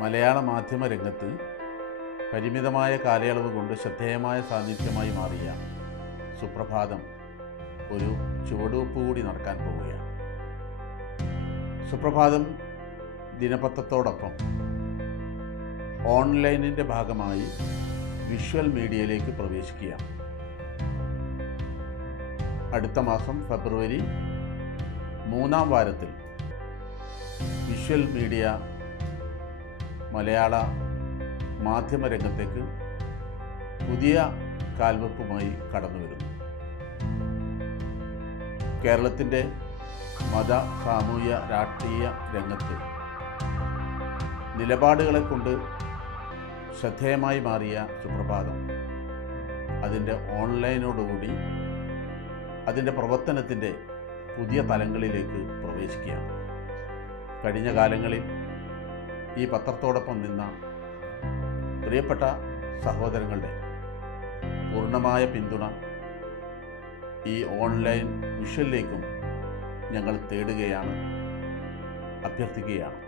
മലയാള മാധ്യമ രംഗത്ത് പരിമിതമായ കാലയളവ് കൊണ്ട് ശ്രദ്ധേയമായ സാന്നിധ്യമായി മാറിയ സുപ്രഭാതം ഒരു ചുവടുവെപ്പ് കൂടി നടക്കാൻ പോവുകയാണ്. സുപ്രഭാതം ദിനപത്രത്തോടൊപ്പം ഓൺലൈനിൻ്റെ ഭാഗമായി വിഷ്വൽ മീഡിയയിലേക്ക് പ്രവേശിക്കുകയാണ്. അടുത്ത മാസം ഫെബ്രുവരി 3-ാം വാരത്തിൽ വിഷ്വൽ മീഡിയ മലയാള മാധ്യമ രംഗത്തേക്ക് പുതിയ കാൽവെപ്പുമായി കടന്നു വരുന്നു. കേരളത്തിൻ്റെ മത, സാമൂഹ്യ, രാഷ്ട്രീയ രംഗത്ത് നിലപാടുകളെ കൊണ്ട് ശ്രദ്ധേയമായി മാറിയ സുപ്രഭാതം അതിൻ്റെ ഓൺലൈനോടുകൂടി അതിൻ്റെ പ്രവർത്തനത്തിൻ്റെ പുതിയ തലങ്ങളിലേക്ക് പ്രവേശിക്കുകയാണ്. കഴിഞ്ഞ കാലങ്ങളിൽ ഈ പത്രത്തോടൊപ്പം നിന്ന പ്രിയപ്പെട്ട സഹോദരങ്ങളുടെ പൂർണ്ണമായ പിന്തുണ ഈ ഓൺലൈൻ വിഷ്വലിലേക്കും ഞങ്ങൾ തേടുകയാണ്, അഭ്യർത്ഥിക്കുകയാണ്.